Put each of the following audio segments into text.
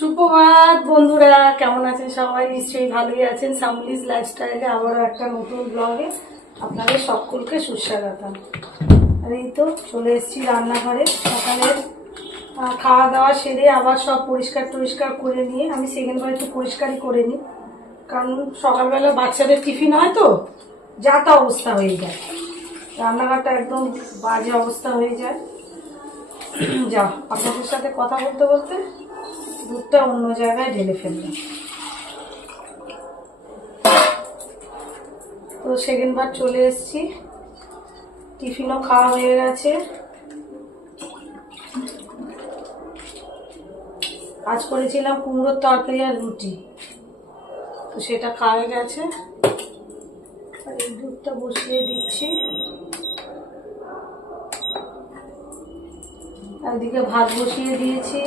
সুপ্রভাত বন্ধুরা, কেমন আছেন সবাই? নিশ্চয়ই ভালোই আছেন। সামলিজ লাইফস্টাইলে আবারও একটা নতুন ব্লগে আপনাদের সকলকে সুস্বাগতম। আর এই তো চলে এসেছি রান্নাঘরে। সকালের খাওয়া দাওয়া সেরে আবার সব পরিষ্কার করে নিয়ে আমি সেকেন্ড বার একটু পরিষ্কারই করে নিই, কারণ সকালবেলা বাচ্চাদের টিফিন হয় তো যা তা অবস্থা হয়ে যায়, রান্নাঘরটা একদম বাজে অবস্থা হয়ে যায়। যা আপনাদের সাথে কথা বলতে বলতে দুধটা অন্য জায়গায় ঢেলে ফেললাম। তো সেকেন্ড বার চলে এসেছি, টিফিনও খাওয়া হয়ে গেছে। আজ করেছিলাম কুমড়োর তরকারি আর রুটি, তো সেটা খাওয়া হয়ে গেছে। আর এই দুধটা বসিয়ে দিচ্ছি, আর এদিকে ভাত বসিয়ে দিয়েছি।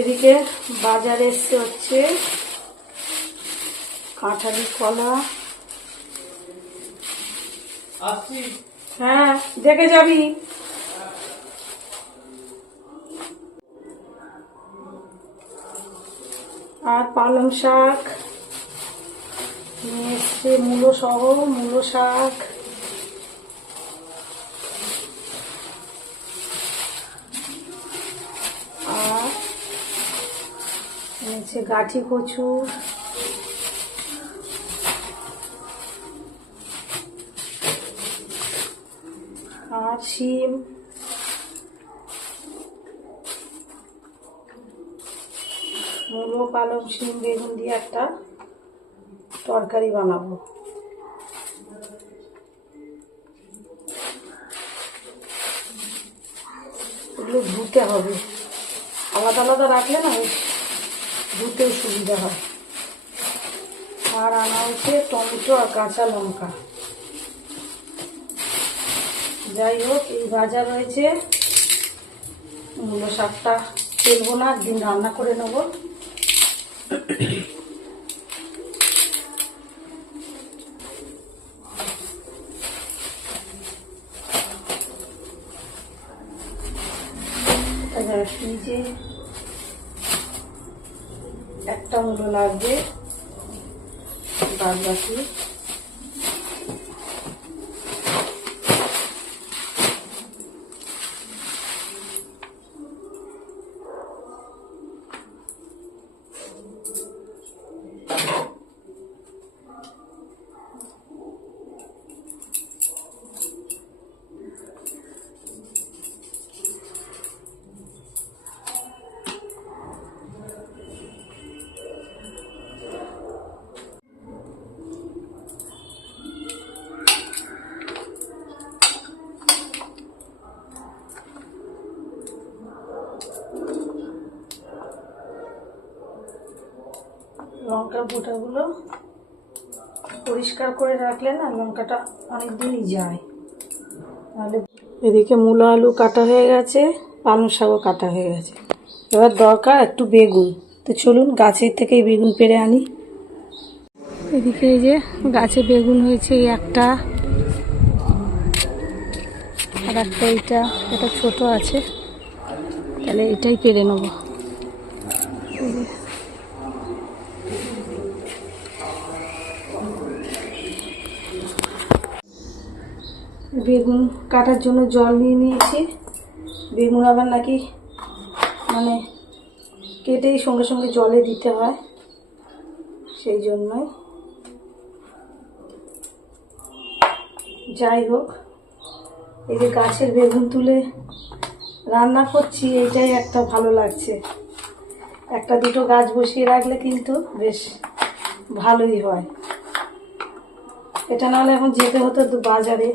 এদিকে বাজারে এসছে হচ্ছে কাঁঠালি কলা। হ্যাঁ, দেখে যাবি। আর পালং শাক নিয়ে এসছে, মূলো সহ মূলো শাক। আর এনেছে গাঠি কচু। আর শিম। মূলো, পালং, শিম, বেগুন দিয়ে একটা তরকারি বানাবো। এগুলো ধুতে হবে, আলাদা আলাদা রাখলে না ধুতেও সুবিধা হয়। আর আনা হচ্ছে টমেটো আর কাঁচা লঙ্কা। যাই হোক, এই ভাজা রয়েছে। মূলো শাকটা ফেলবো না, একদিন রান্না করে নেবো। ফ্রিজে একটা মূলো লাগবে, বাদ বাকি লঙ্কার বোঁটাগুলো পরিষ্কার করে রাখলে না লঙ্কাটা অনেক দিনই যায়। তাহলে এদিকে মূলো আলু কাটা হয়ে গেছে, পালং শাকও কাটা হয়ে গেছে। এবার দরকার একটু বেগুন, তো চলুন গাছের থেকেই বেগুন পেড়ে আনি। এদিকে এই যে গাছে বেগুন হয়েছে, একটা আর একটা, এটা ছোট আছে, তাহলে এটাই পেড়ে নেব। বেগুন কাটার জন্য জল নিয়ে নিয়েছি। বেগুন আবার নাকি মানে কেটেই সঙ্গে সঙ্গে জলে দিতে হয়, সেই জন্যই। যাই হোক, এই যে গাছের বেগুন তুলে রান্না করছি, এইটাই একটা ভালো লাগছে। একটা দুটো গাছ বসিয়ে রাখলে কিন্তু বেশ ভালোই হয়। এটা নাহলে এখন যেতে হতো বাজারে,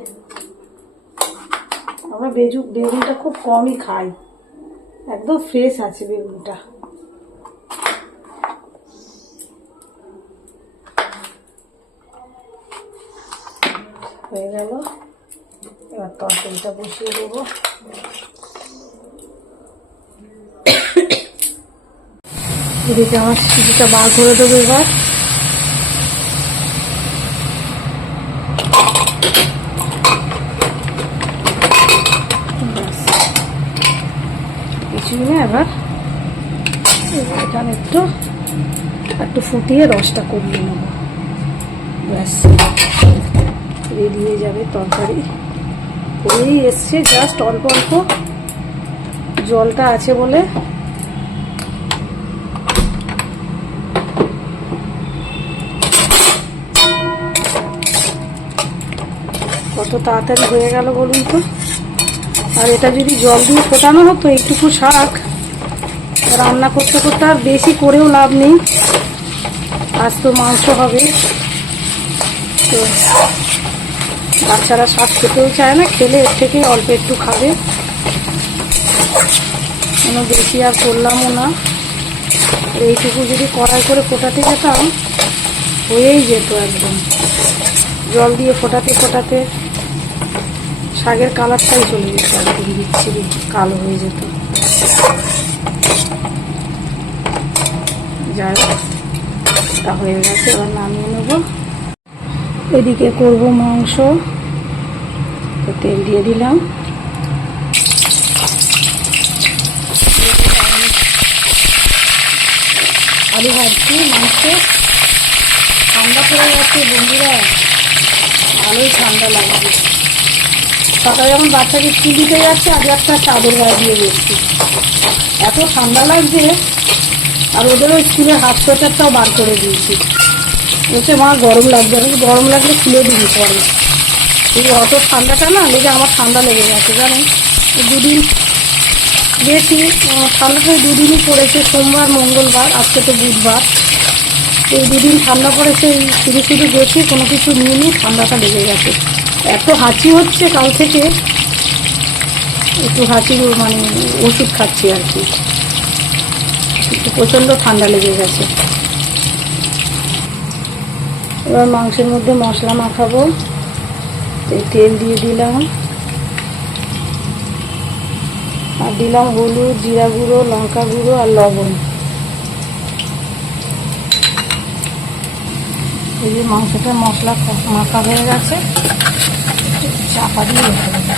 আমরা বেগুনটা খুব কমই খাই, একদম ফ্রেশ আছে বেগুনটা। হয়ে গেল, এবার তরকারিটা বসিয়ে দেবো। এদিকে আমার সিটিটা বার করে দেবো এবার। কিছুই না, এবার এখানে একটু ফুটিয়ে রসটা কমিয়ে নেব, ব্যাস রেডি হয়ে যাবে তরকারি। হয়েই এসছে, জাস্ট অল্প অল্প জলটা আছে বলে কত তাড়াতাড়ি হয়ে গেল বলুন তো। আর এটা যদি জল দিয়ে ফোটানো হতো, এইটুকু শাক রান্না করতে করতে আর বেশি করেও লাভ নেই। আজ তো মাংস হবে, তো বাচ্চারা শাক খেতেও চায় না, খেলে এর থেকে অল্প একটু খাবে, কোনো বেশি আর করলামও না। এইটুকু যদি কড়াই করে ফোটাতে যেতাম, হয়েই যেত একদম। জল দিয়ে ফোটাতে ফোটাতে শাকের কালারটাই চলে যেত, একদম বিচ্ছিরি কালো হয়ে যেত। যাই হোক, তা হয়ে গেছে, এবার নামিয়ে নেব। এদিকে করব মাংস, তেল দিয়ে দিলাম। আলু ভাজছি, মাংস। ঠান্ডা পড়ে গেছে বন্ধুরা, ভালোই ঠান্ডা লাগছে। সকালে যখন বাচ্চাকে স্কুল দিতে যাচ্ছে, আগে একটা চাদর গায়ে দিয়ে গেছি, এত ঠান্ডা লাগছে। আর ওদেরও স্কুলের হাফ সোয়েটারটাও বার করে দিয়েছি। বলছে মা গরম লাগবে, আমি গরম লাগলে খুলে দিবি পরে। এই অত ঠান্ডাটা না লেগে আমার ঠান্ডা লেগে গেছে জানেন। দুদিন বেশি ঠান্ডাটা দুদিনই পড়েছে, সোমবার মঙ্গলবার, আজকে তো বুধবার। এই দুদিন ঠান্ডা পড়েছে, শুধু শুধু গেছি, কোনো কিছু নিয়ে নিয়ে ঠান্ডাটা লেগে গেছে। এত হাঁচি হচ্ছে কাল থেকে, একটু হাঁচির মানে ওষুধ খাচ্ছি আর কি, একটু প্রচণ্ড ঠান্ডা লেগে গেছে। এবার মাংসের মধ্যে মশলা মাখাবো, তেল দিয়ে দিলাম, আর দিলাম হলুদ, জিরা গুঁড়ো, লঙ্কা গুঁড়ো আর লবণ। এই যে মাংসটা মশলা মাখা হয়ে গেছে, চাপা দিয়ে রেখে দেবো।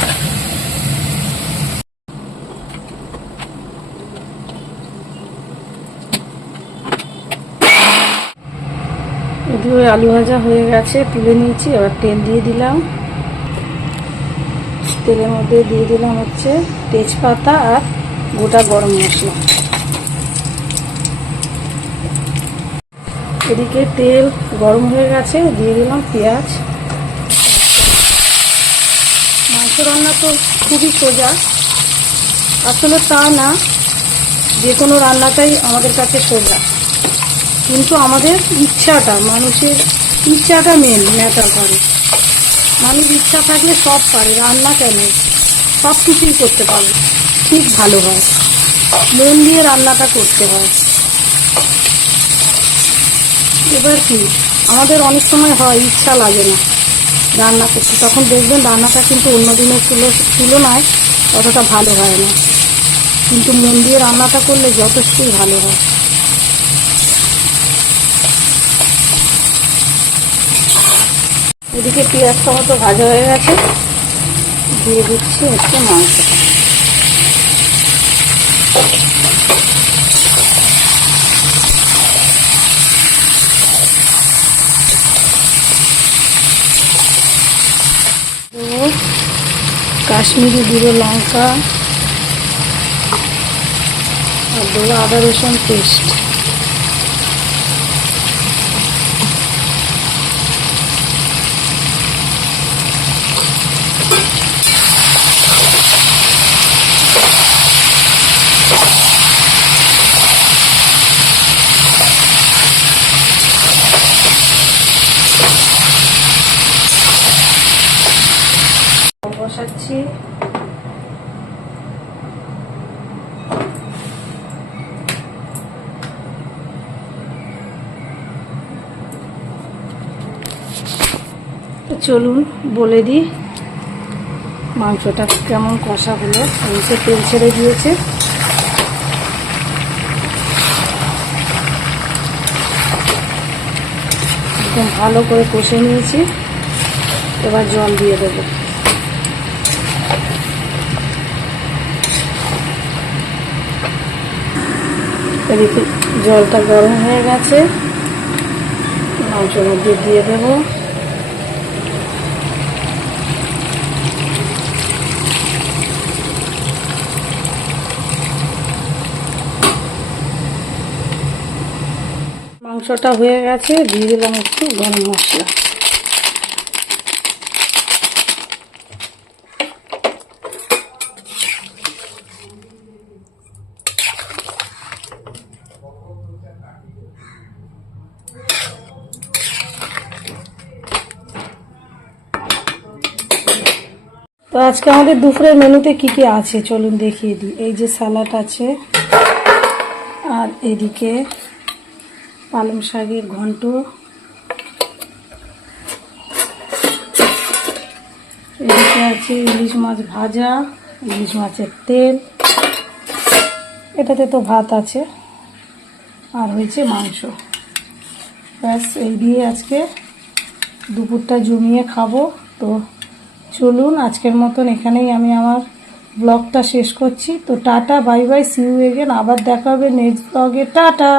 এদিকে আলু ভাজা হয়ে গেছে, তুলে নিয়েছি। এবার তেল দিয়ে দিলাম, তেলের মধ্যে দিয়ে দিলাম হচ্ছে তেজপাতা আর গোটা গরম মশলা। এদিকে তেল গরম হয়ে গেছে, দিয়ে দিলাম পেঁয়াজ। মাংস রান্না তো খুবই সোজা, আসলে তা না, যে কোনো রান্নাটাই আমাদের কাছে সোজা, কিন্তু আমাদের ইচ্ছাটা, মানুষের ইচ্ছাটা মেন ম্যাটার করে। মানুষ ইচ্ছা থাকলে সব পারে, রান্না কেন সব কিছুই করতে পারে, ঠিক ভালো হয়। মন দিয়ে রান্নাটা করতে হয়। এবার কি, আমাদের অনেক সময় হয় ইচ্ছা লাগে না রান্না করতে, তখন দেখবেন রান্নাটা কিন্তু অন্য দিনের তুলনায় অতটা ভালো হয় না, কিন্তু মন দিয়ে রান্নাটা করলে যথেষ্টই ভালো হয়। এদিকে পেঁয়াজ টমেটো ভাজা হয়ে গেছে, দিয়ে দিচ্ছি হচ্ছে মাংসটা। কাশ্মীরি গুঁড়ো লঙ্কা আর দেবো আদা রসুন পেস্ট। বসাচ্ছি, তো চলুন বলে দিই মাংসটা কেমন কষা হলো। নিচে তেল ছেড়ে দিয়েছে, একদম ভালো করে কষে নিয়েছি। এবার জল দিয়ে দেবো। এদিকে জলটা গরম হয়ে গেছে, মাংসের মধ্যে দিয়ে দেবো। মাংসটা হয়ে গেছে, দিয়ে দিলাম একটু গরম মশলা। তো আজকে আমাদের দুপুরের মেনুতে কি কি আছে চলুন দেখিয়ে দিই। এই যে স্যালাড আছে, আর এদিকে পালং শাকের ঘন্ট, এদিকে আছে ইলিশ মাছ ভাজা, ইলিশ মাছের তেল, এটাতে তো ভাত আছে, আর হয়েছে মাংস। ব্যাস এই দিয়ে আজকে দুপুরটা জমিয়ে খাবো। তো চলুন আজকের মতন এখানেই আমি আমার ব্লগটা শেষ করছি। তো tata, bye bye, see you again. আবার দেখা হবে নেক্সট ব্লগে। টাটা।